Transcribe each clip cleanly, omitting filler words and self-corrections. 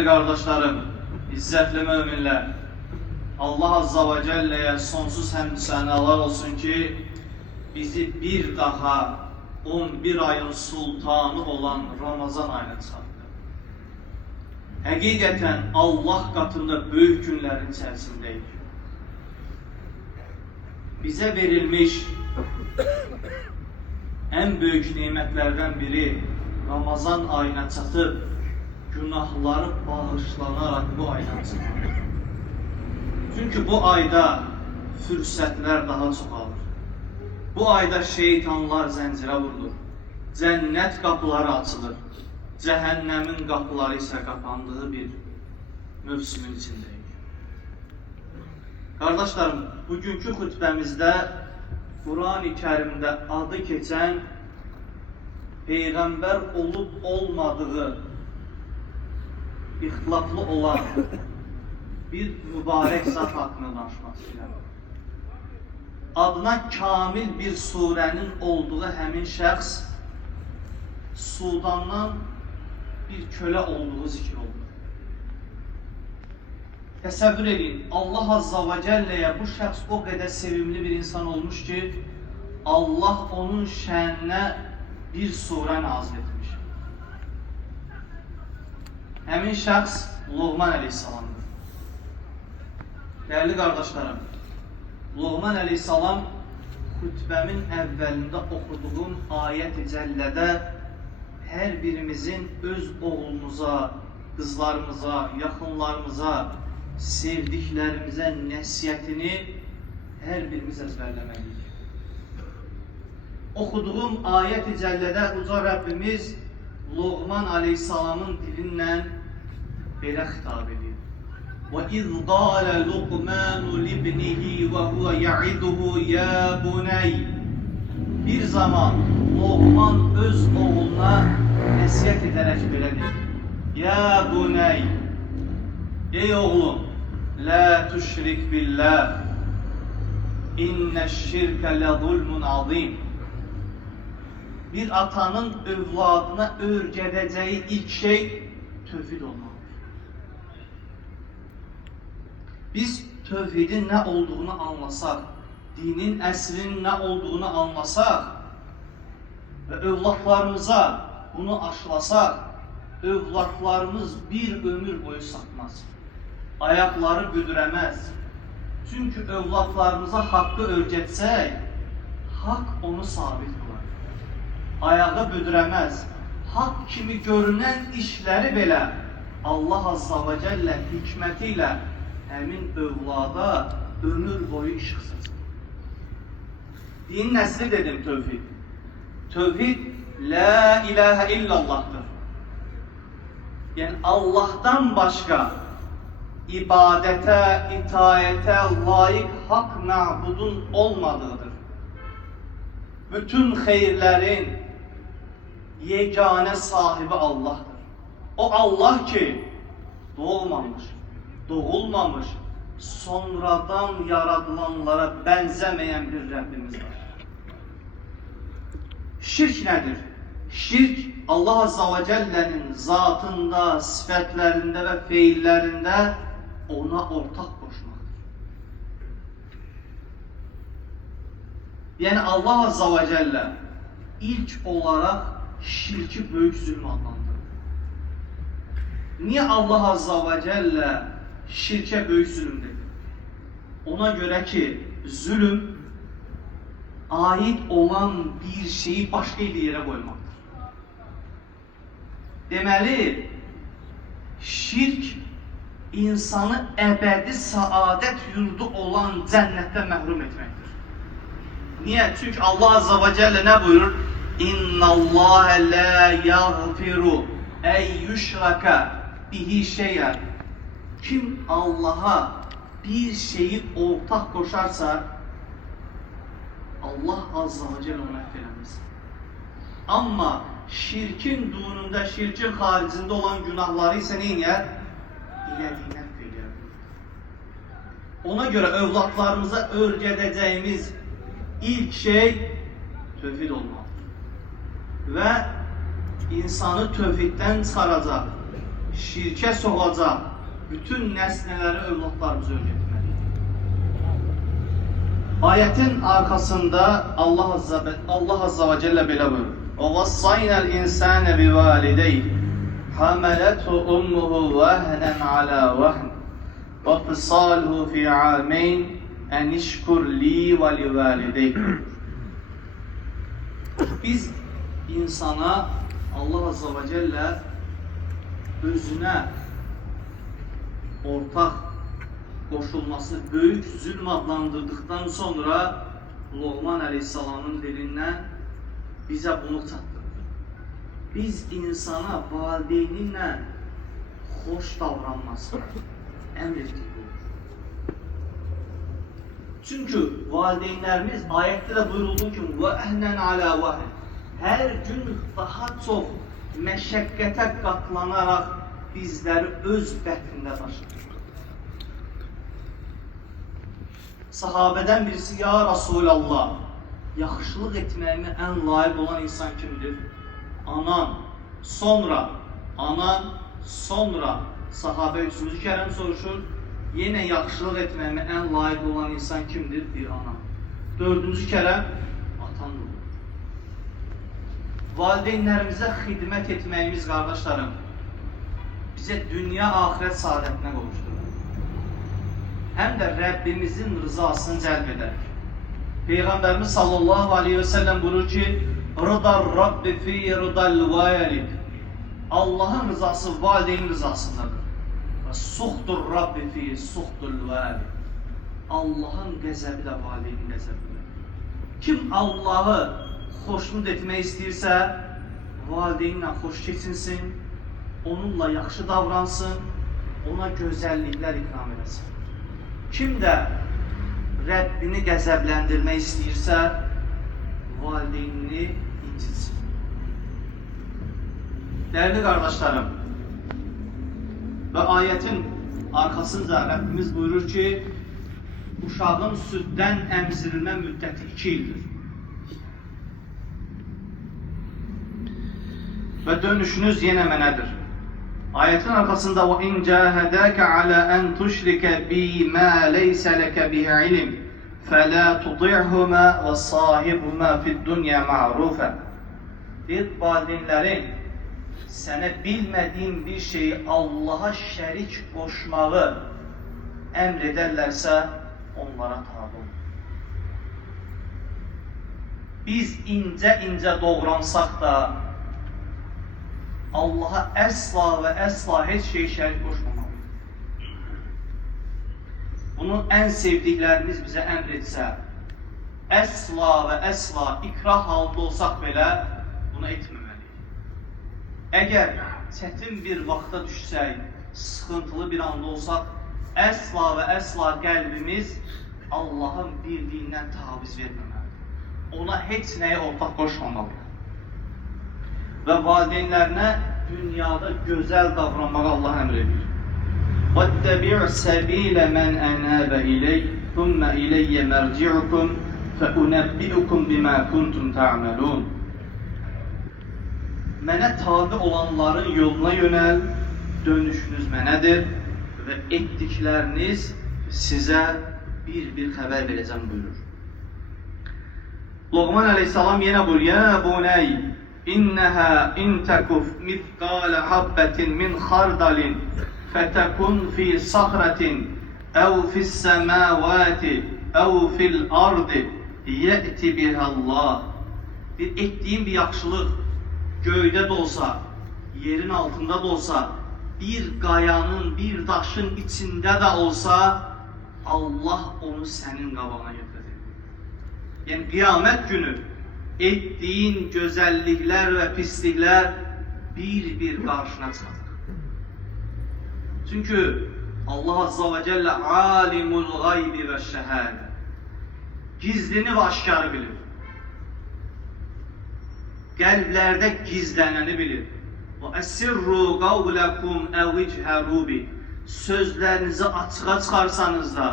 Değerli kardeşlerim, İzzətli müminler, Allah Azza ve Celle'ye sonsuz həmd sənalar olsun ki, bizi bir daha 11 ayın sultanı olan Ramazan ayına çatdı. Həqiqətən Allah katında büyük günlerin içerisindeyiz. Bize verilmiş en büyük nimetlerden biri Ramazan ayına çatıp günahları bağışlanarak bu aydan çıxır. Çünkü bu ayda fürsətlər daha çoxalır. Bu ayda şeytanlar zəncirə vurulur. Cennet kapıları açılır. Cehennemin kapıları ise kapandığı bir mövsümün içindeyiz. Kardeşlerim, bugünkü xutbəmizdə Kur'an-ı Kerim'de adı geçen peygamber olup olmadığı ixtilaflı olan bir mübarek zat hakkında danışmak istiyorum. Adına kamil bir surenin olduğu həmin şəxs Sudandan bir köle olduğu zikr olunur. Təsəvvür edin, Allah Azza ve Celle'ye bu şəxs o kadar sevimli bir insan olmuş ki, Allah onun şənine bir sure nazil etmiş. Həmin şəxs Luqman Aleyhisselam'dır. Değerli kardeşlerim, Luqman Aleyhisselam xutbəmin əvvəlində okuduğum ayət-i cəllədə hər birimizin öz oğlumuza, kızlarımıza, yaxınlarımıza, sevdiklerimize nəsiyyətini hər birimiz əzbərləməliyik. Okuduğum ayət-i cəllədə Uca Rəbbimiz Luqman Aleyhisselam'ın dilindən belə xitab edir. وَإِذْ قَالَ لُقْمَانُ لِبْنِهِ وَهُوَ يَعِدُهُ يَا بُنَيْ. Bir zaman Luqman öz oğluna nəsiyyət edərək belə dedi. Ya buney, ey oğlum, la tüşrik billah, inneşşirke lezulmun azim. Bir atanın övladına öğreteceği ilk şey tövhid olmalıdır. Biz tövhidin ne olduğunu anlasak, dinin əslinin ne olduğunu anlasak ve övladlarımıza bunu aşılasak, övladlarımız bir ömür boyu satmaz. Ayakları büdüremez. Çünkü övladlarımıza hakkı öğretsek, hak onu sabit kılar. Ayağı büdüremez. Hak kimi görünen işleri bile Allah Azza ve Celle hikmetiyle həmin övlada ömür boyu işıq saçır. Din nəsli dedim tövhid. Tövhid la ilahe illallah'tır. Yani Allah'tan başka ibadete, itaate layık hak ma'budun olmadığıdır. Bütün hayırlerin yegane sahibi Allah'tır. O Allah ki doğmamış, doğulmamış, sonradan yaradılanlara benzemeyen bir Rabbimiz var. Şirk nedir? Şirk Allah Azza ve Celle'nin zatında, sıfatlarında ve fiillerinde ona ortak koşmaktır. Yani Allah Azza ve Celle ilk olarak şirki büyük zulüm adlandırır. Niye Allah Azza ve Celle şirke büyük zulüm dedi? Ona göre ki zulüm ait olan bir şeyi başka bir yere koymaktır. Deməli, şirk insanı ebedi saadet yurdu olan cennette məhrum etmektir. Niye? Çünkü Allah Azza ve Celle ne buyurur? İnna Allah la yaghfiru ey yushraka bihi şey'en. Kim Allah'a bir şeyi ortak koşarsa Allah Azza ve Celle onu affedemez. Ama şirkin dununda, şirkin haricinde olan günahları ise neyin yer? İlediğine affeder. Ona göre evlatlarımıza öğreteceğimiz ilk şey tövhid olmalıdır. Ve insanı tövhidden çıkaracak, şirkə soğacaq bütün nəsnələri övladlarımıza öyrətməliyik. Ayətin arkasında Allah Azza və Cəllə belə buyurur. وَوَصَّيْنَا الْإِنسَانَ بِوَالِدَيْهِ حَمَلَتْهُ أُمُّهُ وَهْنًا عَلَى وَهْنٍ وَفِصَالُهُ فِي عَامَيْنِ أَنِ اشْكُرْ لِي وَلِوَالِدَيْكَ. Biz insana Allah Azza və Cəllə özünə ortaq qoşulması böyük zülm adlandırdıqdan sonra Loğman Əleyhisselamın dilindən bizə bunu çatdırır. Biz insana valideyninlə xoş davranmasını əmr etdik olur. Çünki valideynlərimiz ayətdə də buyurulduğu kimi وَأَهْنًا عَلَى وَهْنٍ hər gün daha çox məşəqqətə qatlanaraq bizləri öz bətnində daşıdır. Sahabədən birisi, ya Rasulallah, yaxşılıq etməyimə ən layiq olan insan kimdir? Anan, sonra sahabə üçüncü kərəm soruşur, yenə yaxşılıq etməyimə ən layiq olan insan kimdir? Bir anam. Dördüncü kərəm, atan olur. Valideynlərimizə xidmət etməyimiz, qardaşlarım, bizə dünya axirət saadətinə qovuşdur. Həm də Rəbbimizin rızasını cəlb edər. Peyğəmbərimiz sallallahu aleyhi və səlləm buyurur ki, Rıdar Rabbi fi rıdal valid. Allahın rızası valideynin rızasındadır. Və suxdur Rabbi fi suxdul valid. Allahın qəzəbi də valideynin qəzəbidir. Kim Allahı xoşnut etmək istəyirsə, valideynlə xoş keçinsin, onunla yaxşı davransın, ona gözəlliklər ikram edəsin. Kim də Rəbbini qəzəbləndirmək istəyirsə, valideynini incitsin. Dəyərli qardaşlarım, və ayətin arxasınca Rəbbimiz buyurur ki, uşağın süddən əmzirilmə müddəti 2 ildir. Və dönüşünüz yenə mənədir. Ayətin arxasında وَاِنْ جَاهَدَاكَ عَلَى أَنْ تُشْرِكَ بِي مَا لَيْسَ لَكَ بِهِ عِلِمٍ فَلَا تُطِعْهُمَا وَصَاحِبْهُمَا فِي الدُّنْيَا مَعْرُوفًا. Deyir, valideynlərin sənə bilmədiyin bir şeyi Allaha şərik qoşmağı əmr edərlərsə, onlara tabi ol. Biz incə doğransaq da, Allaha əsla və əsla heç şey şərik qoşmamalıyıq. Bunu ən sevdiklərimiz bizə əmr etsə, əsla və əsla ikrah halında olsaq belə bunu etməməliyik. Əgər çətin bir vaxta düşsək, sıxıntılı bir anda olsaq, əsla və əsla qəlbimiz Allahın birliyindən taviz verməməlidir. Ona heç nəyə ortaq qoşmamalıyıq. Və valideynlərinə dünyada gözəl davranmağı Allah əmr edir. وَاتَّبِعْ سَبِيلَ مَنْ أَنَابَ إِلَيْهِ ثُمَّ إِلَيَّ مَرْجِعُكُمْ فَأُنَبِّئُكُمْ بِمَا كُنْتُمْ تَعْمَلُونَ. Mənə tabi olanların yoluna yönəl, dönüşünüz mənədir və etdikləriniz sizə bir xəbər verəcəm buyurur. Loğman Əleyhisselam yenə buyurur, ya bunay, İnnəhə intəkuf mithqalə habbətin min xardalin fətəkun fi saxratin əv fissəməvəti əv fil ardi yəti bihəllah. Etdiyin bir yaxşılıq göydə də olsa, yerin altında da olsa, bir qayanın, bir daşın içində də olsa, Allah onu sənin qabağına gətirir. Yəni, qiyamət günü etdiyin gözəlliklər və pisliklər bir qarşına çıxacaq. Çünki Allah Azza və Cəllə alimul qaybi və şəhədə, gizlini və aşkarı bilir. Qəlblərdə gizlənəni bilir. وَأَسِرُّوا قَوْلَكُمْ اَوِجْهَرُوا بِهِ. Sözlərinizi açığa çıxarsanız da,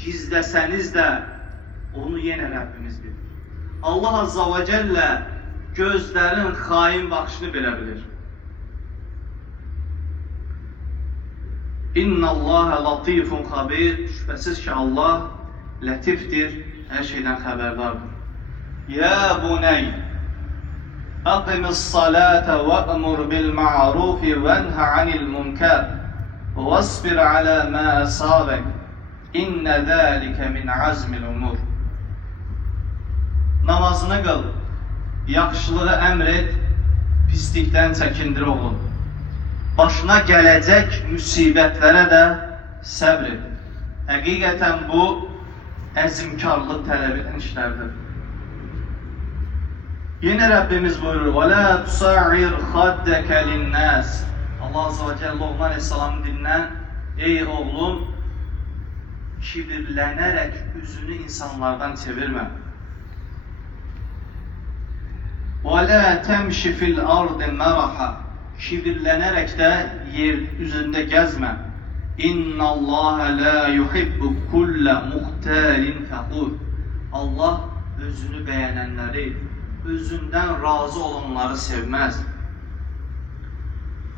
gizləsəniz də, onu yenə Rəbbimiz bilir. Allah Azza və Cəllə gözlərin xain baxışını belə bilir. İnnallâhe latifun xabir. Şübhəsiz ki, Allah lətifdir, hər şeydən xəbərdardır. Ya buney, aqimis salata va'mur bil ma'rufi venha anil munkar vasbir ala ma asabek. İnne zâlike min azmil umur. Namazını qıl, yaxşılığı əmr et, pislikdən çəkindir oğlum. Başına gələcək müsibətlərə də səbr et. Həqiqətən bu, əzimkarlıq tələb edən işlərdir. Yenə Rəbbimiz buyurur, وَلَا تُسَعِّرْ خَدَّكَ لِلنَّاسِ. Allah Azze ve Celle Loğman Aleyhisselam'ın dilindən, ey oğlum, kibirlənərək üzünü insanlardan çevirmə. وَلَا تَمْشِ فِي الْأَرْضِ مَرَحًا. Kibirlənərək də yer üzündə gəzmə. İnna Allah la yuhibbu kulla muhtalin fəxur. Allah özünü bəyənənləri, özündən razı olanları sevməz.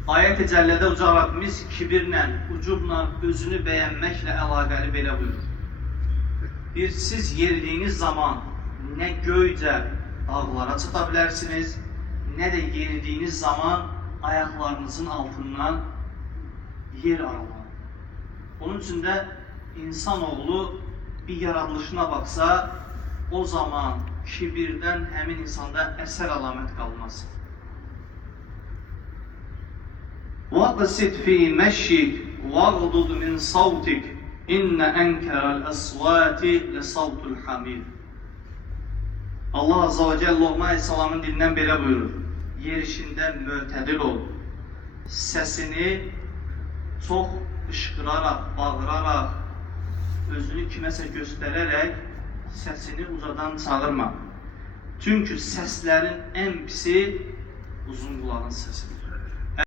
Ayət-i Cəllədə Uca Rabbimiz kibirlə, ucubla, özünü bəyənməklə əlaqəli belə buyurur. Bir, siz yeridiyiniz zaman nə göycə dağlara çıxa bilərsiniz, nə də yeridiyiniz zaman ayaqlarınızın altından yer aralar. Onun üçün də insanoğlu bir yaradılışına baxsa, o zaman kibirdən həmin insanda əsər əlamət qalmaz. وَقْسِدْ فِي مَشِّكْ وَغْضُضْ مِنْ صَوْتِكْ إِنَّ أَنْكَرَ الْأَصْوَاتِ لَصَوْتُ الْحَمِيرِ. Allah Azze ve Celle Loğman Aleyhisselam'ın dilindən belə buyurur. Yerişində mötədil ol. Səsini çox ışqıraraq, bağıraraq, özünü kiməsə göstərərək səsini uzadan çağırma. Çünki səslərin ən pisi uzun qulağın səsidir.